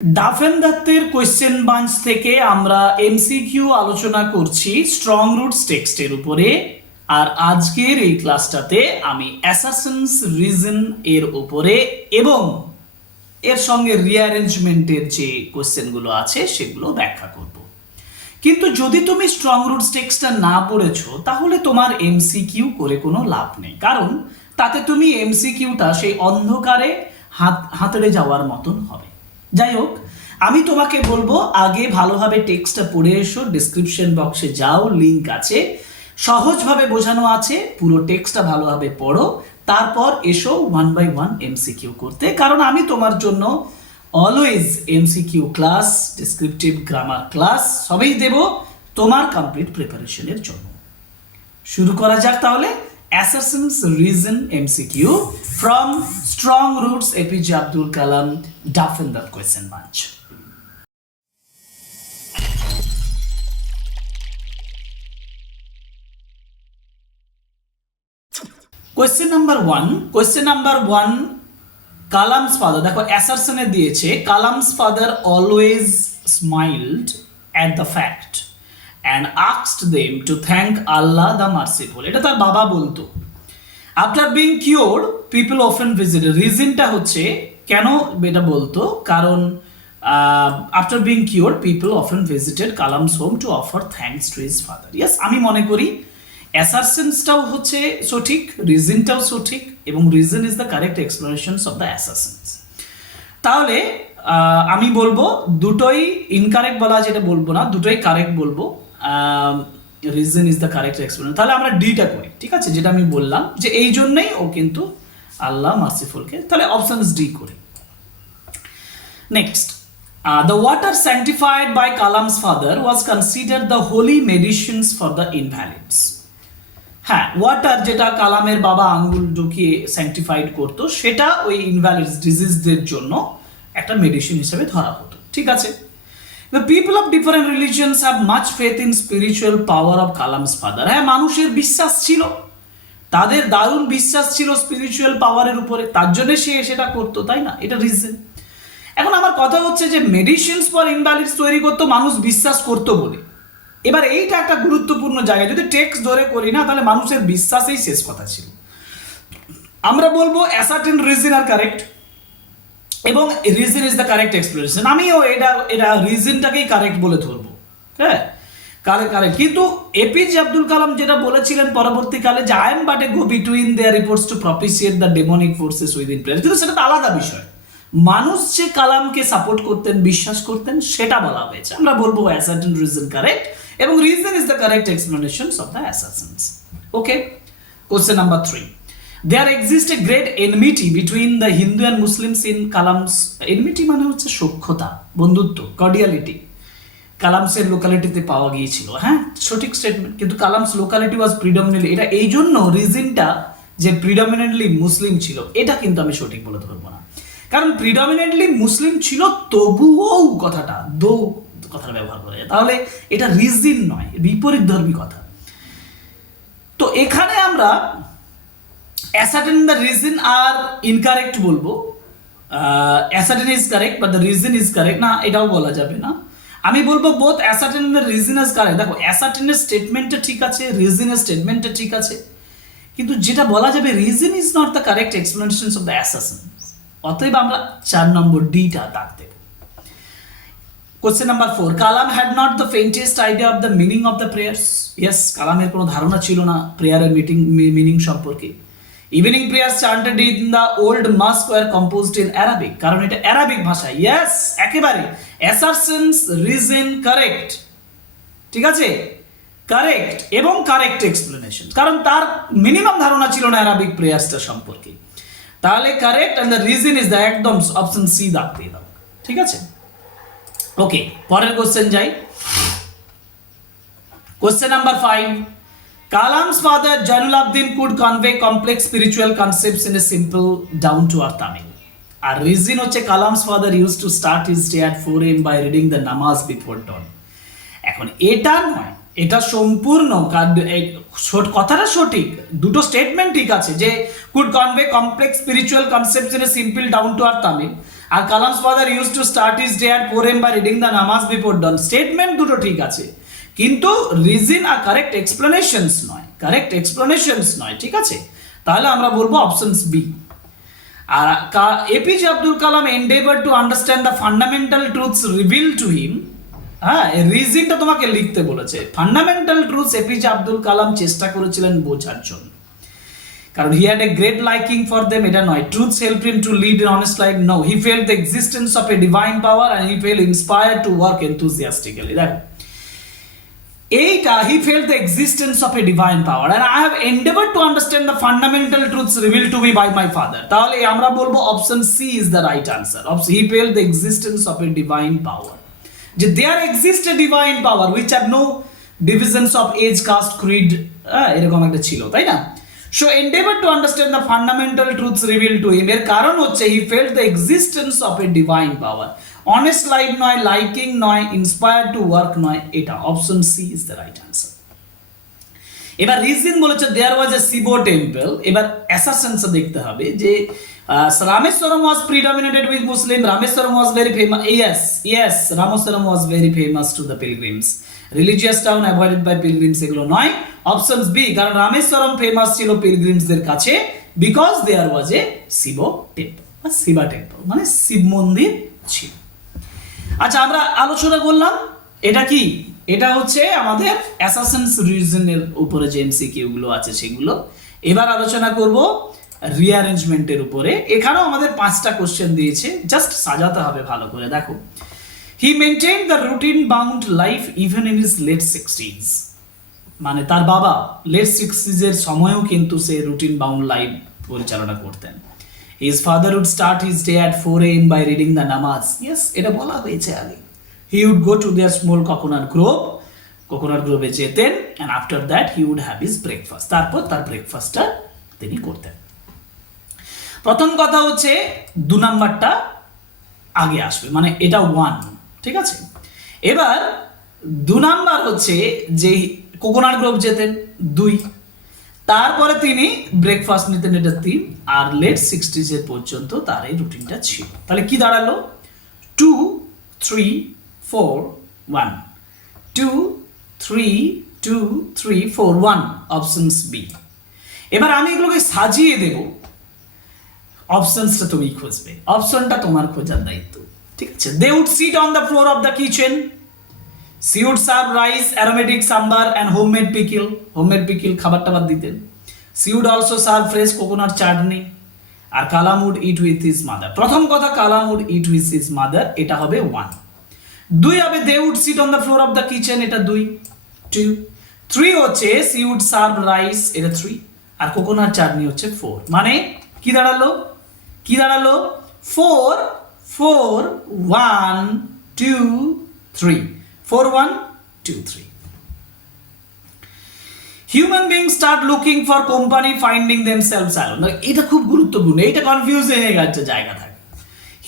ডাফেন দত্তের question bunch থেকে আমরা এমসিকিউ আলোচনা করছি স্ট্রং রুটস টেক্সটের উপরে। আর আজকের এই ক্লাসটাতে আমি অ্যাসারশনস রিজন এর উপরে এবং এর সঙ্গে রিঅ্যারেঞ্জমেন্টের যে কোয়েশ্চেনগুলো আছে সেগুলো ব্যাখ্যা করব। কিন্তু যদি তুমি স্ট্রং রুটস টেক্সটটা না পড়েছো তাহলে তোমার এমসিকিউ করে কোনো লাভ নেই, কারণ তাতে তুমি এমসিকিউটা সেই অন্ধকারে হাতড়ে যাওয়ার মতন হবে। যাই হোক, আমি তোমাকে বলবো আগে ভালোভাবে টেক্সটটা পড়ে এসো, ডিসক্রিপশন বক্সে যাও, লিংক আছে, সহজভাবে বোঝানো আছে, পুরো টেক্সটটা ভালোভাবে পড়ো, তারপর এসো 1 by 1 এমসিকিউ করতে। কারণ আমি তোমার জন্য always MCQ class, descriptive grammar class সবই দেব তোমার কমপ্লিট প্রিপারেশনের জন্য। শুরু করা যাক তাহলে। Assassins Reason MCQ from Strong Roots APJ Abdul Kalam Dafen Dutt Question Bunch. Question number one, Kalam's father, দেখো অ্যাসারশনে দিয়েছে Kalam's father always smiled at the fact and asked them to thank Allah the merciful. এটা তার বাবা বলতো। After being cured, people often visited. রিজনটা হচ্ছে কেন এটা বলতো, কারণ after being cured, people often visited Kalam's home to offer thanks to his father. Yes, আমি মনে করি অ্যাসারশনসটাও হচ্ছে সঠিক, রিজনটাও সঠিক, এবং reason is the correct explanations of the assertions. তাহলে আমি বলবো দুটোই ইনকারেক্ট বলা যেটা বলবো না, দুটোই কারেক্ট বলবো। Reason is the correct explanation. তাহলে আমরা ডিটা করি, ঠিক আছে, যেটা আমি বললাম যে এই জন্যই ও কিন্তু আল্লাহ মার্সিফুলকে, তাহলে অপশনস ডি করি। Next, the water sanctified by Kalam's father was considered the holy medicines for the invalids. হ্যাঁ, ওয়াটার যেটা কালামের বাবা আঙ্গুল ঢুকিয়ে স্যাংটিফাইড করতো সেটা ওই ইনভ্যালিডস ডিজিজদের জন্য একটা মেডিসিন হিসেবে ধরা হতো, ঠিক আছে। The people of different religions have much faith in spiritual power of Kalam's father. হ্যাঁ, মানুষের বিশ্বাস ছিল, তাদের দারুণ বিশ্বাস ছিল স্পিরিচুয়াল পাওয়ারের উপরে, তার জন্য সে সেটা করতো, তাই না? এটা রিজন। এখন আমার কথা হচ্ছে যে মেডিসিনস ফর ইনভ্যালিডস তৈরি করতো মানুষ বিশ্বাস করতো বলে। এবার এইটা একটা গুরুত্বপূর্ণ জায়গা, যদি টেক্সট ধরে করি না তাহলে মানুষের বিশ্বাসেই শেষ কথা ছিল। আমরা বলবো অ্যাসার্টেন রিজন আর কারেক্ট, এবং reason is the correct explanation. আমিও এটা রিজনটাকেই কারেক্ট বলে ধরবো, হ্যাঁ, কারেক্ট। কিন্তু এপিজে আব্দুল কালাম যেটা বলেছিলেন পরবর্তীকালে যে I am but a go between their reports to propitiate the demonic forces within player, কিন্তু সেটা তো আলাদা বিষয়। মানুষ যে কালামকে সাপোর্ট করতেন, বিশ্বাস করতেন, সেটা বলা হয়েছে। আমরা বলবো অ্যাসার্টেন রিজন কারেক্ট, এবং reason is the correct explanations of the Assassin's. Okay, question number 3. There exists a great enmity between the Hindu and Muslims in Kalam's. Enmity মানে হচ্ছে সখ্যতা, বন্ধুত্ব, কর্ডিয়ালিটি। কালামসের লোকালিটিতে পাওয়া গিয়েছিল, হ্যাঁ, সঠিক স্টেটমেন্ট। কিন্তু কালামস লোকালিটি ওয়াজ প্রিডমিনেন্টলি, এটা এই জন্য রিজনটা যে প্রিডমিনেন্টলি মুসলিম ছিল এটা কিন্তু আমি সঠিক বলে ধরবো না, কারণ প্রিডমিনেন্টলি মুসলিম ছিল তবুও কথাটা কথাটা ব্যবহার করা যায়, তাহলে এটা রিজন নয়, বিপরীত ধর্মী কথা। তো এখানে আমরা ascertain the reason আর ইনকারেক্ট বলবো। ascertain is correct but the reason is correct না, এটাও বলা যাবে না। আমি বলবো both ascertain and the reason is correct। দেখো, ascertain এর স্টেটমেন্টটা ঠিক আছে, reason এর স্টেটমেন্টটা ঠিক আছে, কিন্তু যেটা বলা যাবে reason is not the correct explanations of the assassin। অতএব আমরা 4 নম্বর ডিটা দাগ দেব। Question number 4, Kalam had not the faintest idea of the meaning of the prayers. Yes, কালামের কোনো ধারণা ছিল না প্রেয়ারের মিনিং সম্পর্কে। Evening prayers chanted in the old mosque were composed in Arabic, কারণ এটা অ্যারাবিক ভাষা। ইয়েস, একেবারে অ্যাসারশনস রিজন কারেক্ট, ঠিক আছে, কারেক্ট এবং কারেক্ট এক্সপ্লেনেশন, কারণ তার মিনিমাম ধারণা ছিল না অ্যারাবিক প্রেয়ার্সটা সম্পর্কে। তাহলে correct and the reason is the একদম অপশন সি দাগ দিয়ে দাও, ঠিক আছে। ওকে, পরের কোশ্চেন যাই। Question number 5, Kalam's father Jainuddin could convey complex spiritual concepts in a simple down-to-earth Tamil. আর রিজন হচ্ছে Kalam's father used to start his day at 4 AM by reading the namaz before dawn. এখন এটা নয়, এটা সম্পূর্ণ কথাটা সঠিক, দুটো স্টেটমেন্ট ঠিক আছে যে could convey complex spiritual concepts in a simple down to earth Tamil. আর Kalam's father use to start his day at 4 AM by reading the namaz before dawn। Statement দুটো ঠিক আছে, কিন্তু রিজন আর কারেক্ট এক্সপ্লেনেশনস নয়, ঠিক আছে? তাহলে আমরা বলবো অপশনস বি। আর APJ Abdul Kalam endeavour to understand the fundamental truths reveal to him. হ্যাঁ, রিজনটা তোমাকে লিখতে বলেছে। Fundamental truths APJ Abdul Kalam চেষ্টা করেছিলেন বোঝার জন্য, কারণ he had a great liking for them, এটা নয়। Truths help him to lead an honest life, no. He felt the existence of a divine power and he fell inspired to work enthusiastically. দেখো, এইটা হি felt the existence of a divine power and I have endeavoured to understand the fundamental truths reveal to me by my father. তাহলে আমরা বলবো option C is the right answer. He felt the existence of a divine power, যে there exist a divine power which have no divisions of age, caste, creed, এরকম একটা ছিল, তাই না? So endeavour to understand the fundamental truths reveal to him, এর কারণ হচ্ছে he felt the existence of a divine power. Honest life নয়, liking নয়, ইন্সপায়ার টু ওয়ার্ক নয়, এটা option C is the right answer. এবার রিজন বলেছে there was a Shiv temple. এবার অ্যাসারশনস দেখতে হবে যে Rameswaram was predominated with Muslim, Rameswaram was very famous, yes Rameswaram was very famous to the pilgrims, religious town avoided by pilgrims, এগুলো নয়। অপশন বি, কারণ Rameswaram famous ছিল পিলগ্রিমসদের কাছে, because there was a Shiv temple বা শিবা টেম্পল, মানে শিব মন্দির ছিল। আচ্ছা, আমরা আলোচনা করলাম এটা কি, এটা হচ্ছে আমাদের অ্যাসারশনস রিজনের উপরে যে এমসিকিউ গুলো আছে সেগুলো। এবার আলোচনা করব রিঅ্যারেঞ্জমেন্টের উপরে। এখানেও আমাদের 5টা কোশ্চেন দিয়েছে, জাস্ট সাজাতে হবে ভালো করে। দেখো, he maintain the routine bound life even in his late 60s, মানে তার বাবা লেট 60s এর সময়ও কিন্তু সে রুটিন বাউন্ড লাইফ পরিচালনা করতেন। His father would start his day at 4 AM by reading the namaz, yes এটা বলা হয়েছে আগে। He would go to their small coconut grove যেতেন, and after that he would have his breakfast, তারপর তার ব্রেকফাস্টটা তিনি করতেন। প্রথম কথা হচ্ছে 2 নাম্বারটা আগে আসবে, মানে এটা 1, ঠিক আছে? এবার 2 নাম্বার হচ্ছে যে কোকোনাট গ্রোভ যেতেন 2, তারপরে তিনি ব্রেকফাস্ট নিতেন, এটা 3, আর লেট 60s এর পর্যন্ত তার এই রুটিনটা ছিল। তাহলে কি দাঁড়ালো? 2 3 4 1, 2 3 2 3 4 1, অপশনস বি। এবার আমি এগুলোকে সাজিয়ে দেব, অপশনসটা তুমি খুঁজবে, অপশনটা তোমার খোঁজার দায়িত্ব, ঠিক আছে? They would sit on the floor of the kitchen, she would serve rice, aromatic sambar and homemade pickle, খাবার টাবার দিতেন। She would also serve fresh coconut chutney, আর Kalam would eat with his mother. প্রথম কথা, Kalam would eat with his mother, এটা হবে 1। 2 হবে they would sit on the floor of the kitchen, এটা 2। 3 হচ্ছে সি উড সার্ভ রাইস, এটা 3, আর কোকোনাট চাটনি হচ্ছে 4। মানে কি দাঁড়ালো? 4 4 1 2 3, 4 1 2 3। Human being start looking for company finding themselves alone, এটা খুব গুরুত্বপূর্ণ, এটা কনফিউজিং হয়ে গেছে জায়গা থাকে।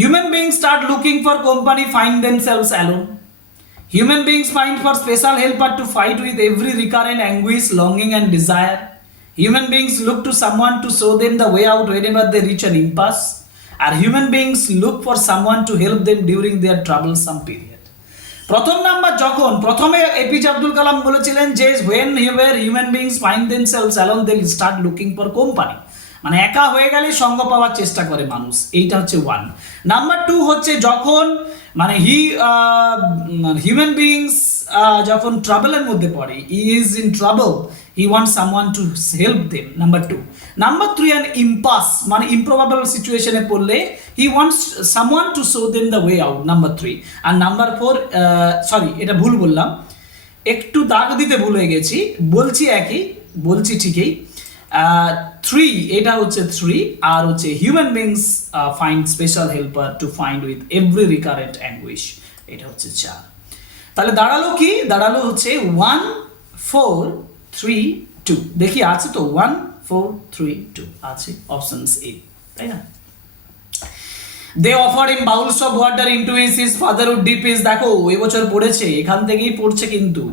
Human beings start looking for company, find themselves alone. Human beings find for special helper to fight with every recurrent anguish, longing and desire. Human beings look to someone to show them the way out whenever they reach an impasse. And human beings look for someone to help them during their troublesome period. প্রথম number, যখন প্রথমে APJ Abdul কালাম বলেছিলেন যে when human beings find themselves alone they will start looking for company, মানে একা হয়ে গেলে সঙ্গ পাওয়ার চেষ্টা করে মানুষ, এইটা হচ্ছে 1। নাম্বার 2 হচ্ছে যখন মানে হিউম্যান বিংস যখন ট্রাবলের মধ্যে পড়ে, he is in trouble, he want someone to help them, number 2। Number 3 an impasse, মানে ইম্প্রবাবল সিচুয়েশনে পড়লে he wants someone to show them the way out, number 3। আর নাম্বার 4, সরি এটা ভুল বললাম, একটু দাগ দিতে ভুলে গেছি, বলছি ঠিকই। 3 এটা হচ্ছে 3, আর হচ্ছে human beings find special helper to find with every recurrent anguish, এটা হচ্ছে 4। তাহলে দাঁড়ালো কি? দাঁড়ালো হচ্ছে 1 4 3 2। দেখি আছে তো 1 4 3 2 আছে, অপশনস এ, তাই না? They offer in bowls of water into his father would dip his, দেখো এবছর পড়েছে, এখান থেকেই পড়ছে কিন্তু।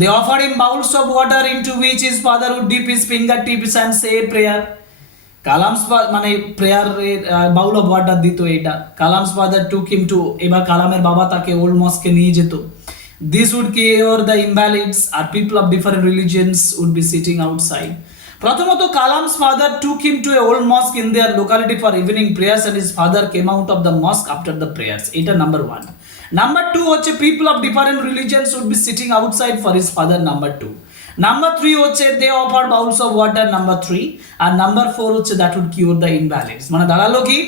They offered him bowls of water into which his father would dip his fingertips and say a prayer. Kalam's মানে প্রেয়ারের বাউল অফ ওয়াটার দিত এটা। Kalam's father took him to, এবার কালামের বাবা তাকে ওল্ড মস্কে নিয়ে যেত। This would cure the invalids আর people of different religions would be sitting outside. প্রথমত Kalam's father took him to a old mosque in their locality for evening prayers and his father came out of the mosque after the prayers. এটা number 1। Number 2 হচ্ছে people of different religions would be sitting outside for his father, number 2। Number 3 হচ্ছে they offer bowls of water, number 3। আর number 4 হচ্ছে that would cure the invalids. মানে দাঁড়ালো কি,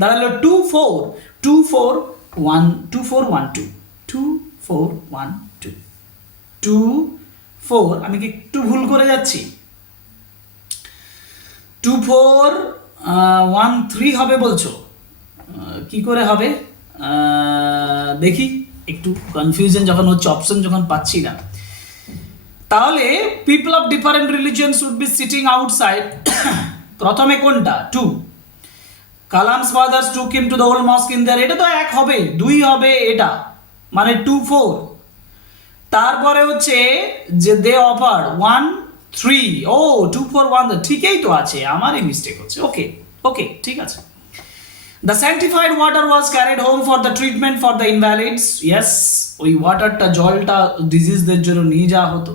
দাঁড়ালো 2 4 2 4 1 2 4 1 2 2 4 1 2 2 4। আমি কি একটু ভুল করে যাচ্ছি? 2 4 1 3 হবে বলছো? কি করে হবে দেখি, একটু কনফিউশন যখন হচ্ছে, অপশন যখন পাচ্ছি না। তাহলে people of different religions would be sitting outside, প্রথমে কোনটা 2, Kalam's father's took him to the old mosque in there, এটা তো 1 হবে, 2 হবে এটা, মানে 2 4। তারপরে হচ্ছে যে দে অফার 1 3, ও 2 4 1, ঠিকই তো আছে, আমারই মিস্টেক হচ্ছে। ওকে ওকে, ঠিক আছে। The sanctified water was carried home for the treatment for the invalids. Yes, ওই ওয়াটারটা, জলটা ডিজিজদের জন্য নিয়ে যাওয়া হতো।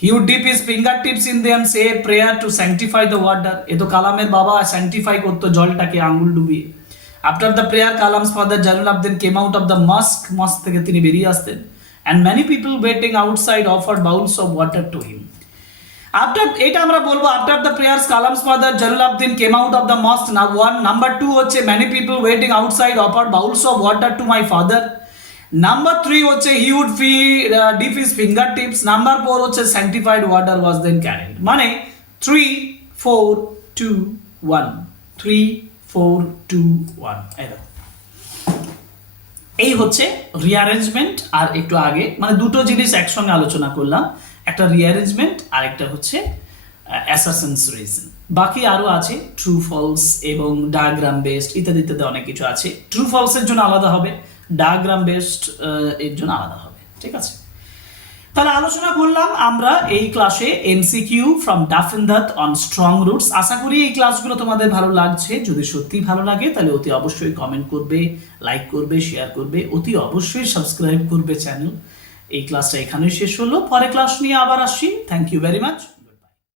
He would dip his fingertips in them, say a prayer to sanctify the water. এ তো কালামের বাবা স্যাংটিফাই করতো জলটাকে আঙ্গুল ডুবিয়ে। After the prayer, Kalam's father Jalal Abdin came out of the mosque, mosque থেকে তিনি বেরিয়ে আসতেন, and many people waiting outside offered bowls of water to him. After এটা আমরা বলবো, after the prayers Kalam's father Jalal Abdin came out of the mosque. Now 1, number 2 হচ্ছে many people waiting outside offered bowls of water to my father. Number 3 হচ্ছে he would dip his fingertips. Number 4 হচ্ছে sanctified water was then carried. মানে 3 4 2 1 3 4 2 1। এই হচ্ছে rearrangement. আর একটু আগে মানে দুটো জিনিস একসঙ্গে আলোচনা করলাম, একটা রিঅ্যারেঞ্জমেন্ট আর একটা হচ্ছে অ্যাসারশনস রিজন। বাকি আরও আছে ট্রু ফলস এবং ডায়াগ্রাম বেসড ইত্যাদি ইত্যাদি অনেক কিছু আছে। ট্রু ফলসের জন্য আলাদা হবে, ডায়াগ্রাম বেসড এর জন্য আলাদা হবে, ঠিক আছে। তাহলে আলোচনা করলাম আমরা এই ক্লাসে এমসিকিউ ফ্রম ডাফ এন্ড দাঁত অন স্ট্রং রুটস। আশা করি এই ক্লাসগুলো তোমাদের ভালো লাগছে। যদি সত্যি ভালো লাগে তাহলে অতি অবশ্যই কমেন্ট করবে, লাইক করবে, শেয়ার করবে, অতি অবশ্যই সাবস্ক্রাইব করবে চ্যানেল। এই ক্লাসটা এখানেই শেষ হলো, পরে ক্লাস নিয়ে আবার আসছি। Thank you very much.